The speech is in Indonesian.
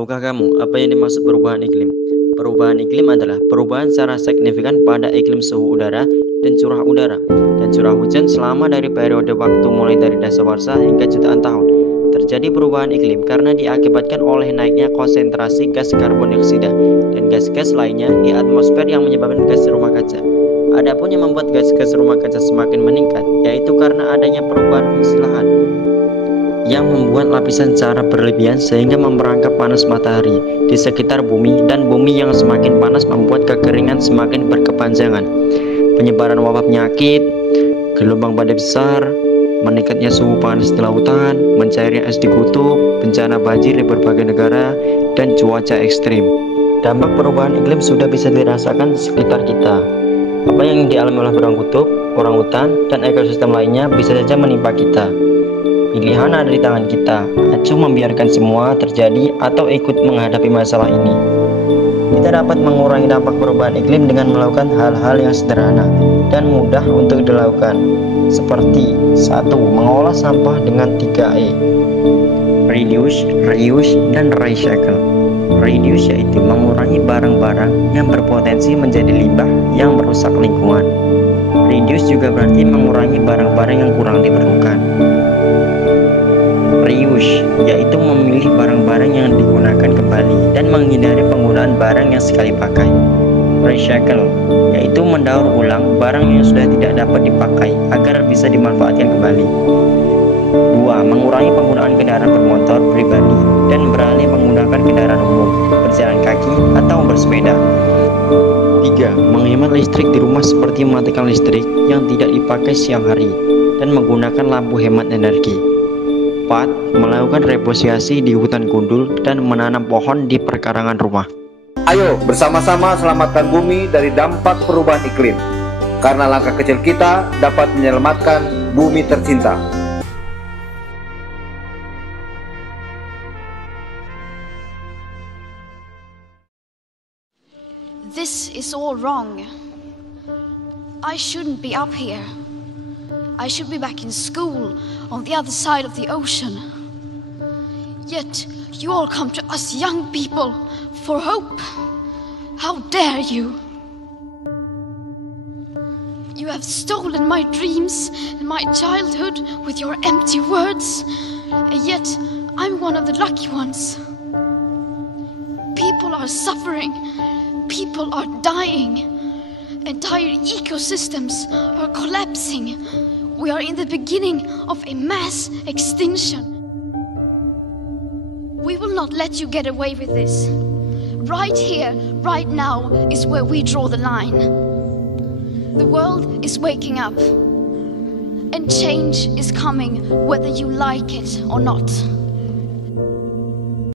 Tahukah kamu apa yang dimaksud perubahan iklim? Perubahan iklim adalah perubahan secara signifikan pada iklim suhu udara dan curah udara dan curah hujan selama dari periode waktu mulai dari dasawarsa hingga jutaan tahun. Terjadi perubahan iklim karena diakibatkan oleh naiknya konsentrasi gas karbon dioksida dan gas-gas lainnya di atmosfer yang menyebabkan gas rumah kaca. Adapun yang membuat gas-gas rumah kaca semakin meningkat yaitu karena adanya perubahan fungsi lahan yang membuat lapisan secara berlebihan sehingga memperangkap panas matahari di sekitar bumi, dan bumi yang semakin panas membuat kekeringan semakin berkepanjangan, penyebaran wabah penyakit, gelombang badai besar, meningkatnya suhu panas di lautan, mencairnya es di kutub, bencana banjir di berbagai negara, dan cuaca ekstrim. Dampak perubahan iklim sudah bisa dirasakan di sekitar kita. Apa yang dialami oleh burung kutub, orangutan, dan ekosistem lainnya bisa saja menimpa kita. Pilihan ada di tangan kita, acuh membiarkan semua terjadi atau ikut menghadapi masalah ini. Kita dapat mengurangi dampak perubahan iklim dengan melakukan hal-hal yang sederhana dan mudah untuk dilakukan, seperti 1. Mengolah sampah dengan 3E. Reduce, reuse, dan recycle. Reduce yaitu mengurangi barang-barang yang berpotensi menjadi limbah yang merusak lingkungan. Reduce juga berarti mengurangi barang-barang yang kurang diperlukan. Reuse yaitu memilih barang-barang yang digunakan kembali dan menghindari penggunaan barang yang sekali pakai. Recycle yaitu mendaur ulang barang yang sudah tidak dapat dipakai agar bisa dimanfaatkan kembali. 2. Mengurangi penggunaan kendaraan bermotor pribadi dan beralih menggunakan kendaraan umum, berjalan kaki atau bersepeda. 3. Menghemat listrik di rumah seperti mematikan listrik yang tidak dipakai siang hari dan menggunakan lampu hemat energi. 4. Melakukan reposisiasi di hutan gundul dan menanam pohon di perkarangan rumah. Ayo bersama-sama selamatkan bumi dari dampak perubahan iklim, karena langkah kecil kita dapat menyelamatkan bumi tercinta. This is all wrong. I shouldn't be up here. I should be back in school on the other side of the ocean. Yet you all come to us young people for hope. How dare you? You have stolen my dreams and my childhood with your empty words, and yet I'm one of the lucky ones. People are suffering. People are dying. Entire ecosystems are collapsing. We are in the beginning of a mass extinction. We will not let you get away with this. Right here, right now, is where we draw the line. The world is waking up, and change is coming whether you like it or not.